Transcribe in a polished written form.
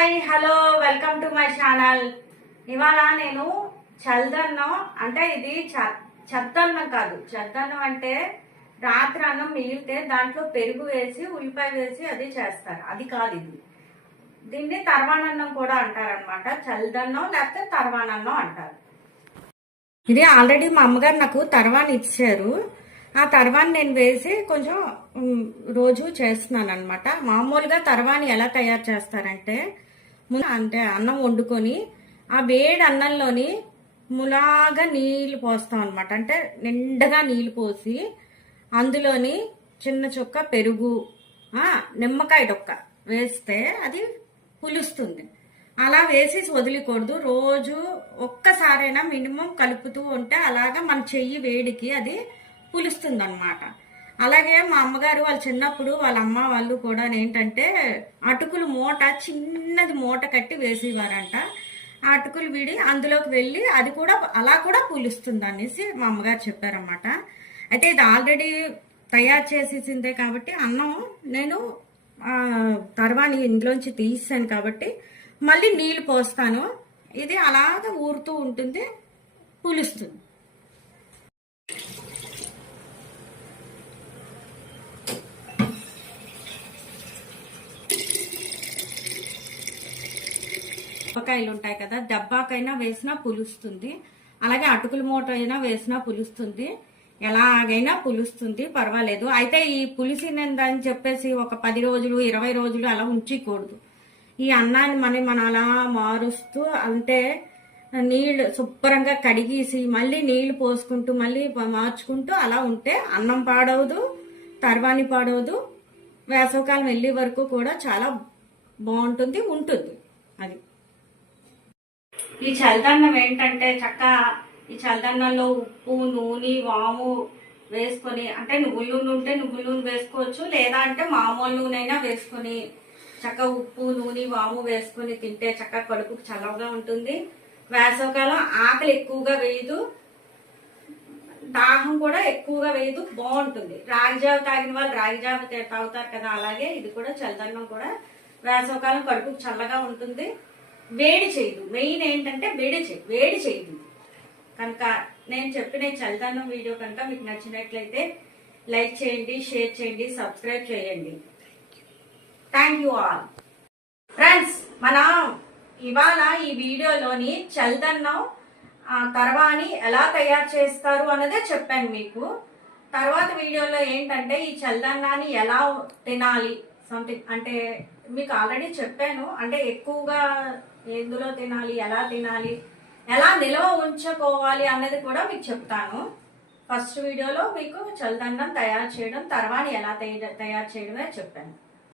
Hi hello welcome to my channel. ఇవాళ నేను చల్దన్నం అంటే ఇది చద్దన్నం కాదు. చద్దన్నం అంటే రాత్రి అన్నం మిగిలితే దాంట్లో పెరుగు వేసి ఉల్లిపాయ వేసి అది చేస్తారు. అది కాదు ఇది. దీన్ని తర్వానన్నం కూడా అంటారనమాట. చల్దన్నం లేకపోతే తర్వానన్నం అంటారు. ఇది ఆల్రెడీ మా అమ్మగారు నాకు తర్వాని ఇచ్చారు. ఆ తర్వాన్ని నేను వేసి కొంచెం రోజు చేస్తున్నాను అనమాట. మామూలుగా తర్వాని ఎలా తయారు చేస్తారంటే అంటే అన్నం వండుకొని ఆ వేడి అన్నంలోని ములాగా నీళ్ళు పోస్తాం అనమాట. అంటే నిండగా నీళ్ళు పోసి అందులోని చిన్న చుక్క పెరుగు నిమ్మకాయ డొక్క వేస్తే అది పులుస్తుంది. అలా వేసి వదిలికూడదు. రోజు ఒక్కసారైనా మినిమం కలుపుతూ ఉంటే అలాగా మన చెయ్యి వేడికి అది పులుస్తుంది అనమాట. అలాగే మా అమ్మగారు వాళ్ళు చిన్నప్పుడు వాళ్ళ అమ్మ వాళ్ళు కూడా ఏంటంటే అటుకులు మూట చిన్నది మూట కట్టి వేసేవారంట. ఆ అటుకులు విడి అందులోకి వెళ్ళి అది కూడా అలా కూడా పులుస్తుంది అనేసి మా అమ్మగారు చెప్పారన్నమాట. అయితే ఇది ఆల్రెడీ తయారు చేసేసిందే కాబట్టి అన్నం నేను తర్వాని ఇంట్లోంచి తీసాను కాబట్టి మళ్ళీ నీళ్లు పోస్తాను. ఇది అలాగా ఊరుతూ ఉంటుంది, పులుస్తుంది. దెబ్బకాయలు ఉంటాయి కదా, దెబ్బకైనా వేసినా పులుస్తుంది. అలాగే అటుకుల మూట అయినా వేసినా పులుస్తుంది. ఎలాగైనా పులుస్తుంది, పర్వాలేదు. అయితే ఈ పులిసినని చెప్పేసి ఒక 10 రోజులు 20 రోజులు అలా ఉంచకూడదు. ఈ అన్నాన్ని మనం అలా మారుస్తూ అంటే నీళ్లు శుభ్రంగా కడిగేసి మళ్ళీ నీళ్లు పోసుకుంటూ మళ్ళీ మార్చుకుంటూ అలా ఉంటే అన్నం పాడవదు, తర్వాని పాడవదు. వేసవకాలం వెళ్ళే వరకు కూడా చాలా బాగుంటుంది, ఉంటుంది. అది ఈ చల్దన్నం ఏంటంటే ఈ చల్దన్నంలో ఉప్పు, నూనె, వాము వేసుకొని అంటే నువ్వుల నూనె ఉంటే నువ్వుల నూనె వేసుకోవచ్చు, లేదా అంటే మామూలు నూనె అయినా వేసుకొని ఉప్పు, నూనె, వాము వేసుకొని తింటే కడుపుకు చల్లగా ఉంటుంది. వేసవకాలం ఆకలి ఎక్కువగా వేయదు, దాహం కూడా ఎక్కువగా వేయదు, బాగుంటుంది. రాగిజావ తాగిన వాళ్ళు రాగిజావ తాగుతారు కదా, అలాగే ఇది కూడా చల్దన్నం కూడా వేసవకాలం కడుపుకు చల్లగా ఉంటుంది, వేడి చేయదు. మెయిన్ ఏంటంటే వేడి చేయదు. కనుక నేను చెప్పిన చల్దన్నం వీడియో కనుక మీకు నచ్చినట్లయితే లైక్ చేయండి, షేర్ చేయండి, సబ్స్క్రైబ్ చేయండి. Thank you all friends. మనం ఇవాళ ఈ వీడియోలోని చల్దన్నం తర్వాని ఎలా తయారు చేస్తారు అన్నదే చెప్పాను మీకు. తర్వాత వీడియోలో ఏంటంటే ఈ చల్దన్నాన్ని ఎలా తినాలి సంథింగ్ అంటే మీకు ఆల్రెడీ చెప్పాను. అంటే ఎక్కువగా ఎందులో తినాలి, ఎలా తినాలి, ఎలా నిల్వ ఉంచుకోవాలి అన్నది కూడా మీకు చెప్తాను. ఫస్ట్ వీడియోలో మీకు చల్దన్నం తయారు చేయడం, తర్వాని ఎలా తయారు చేయడమే చెప్పాను.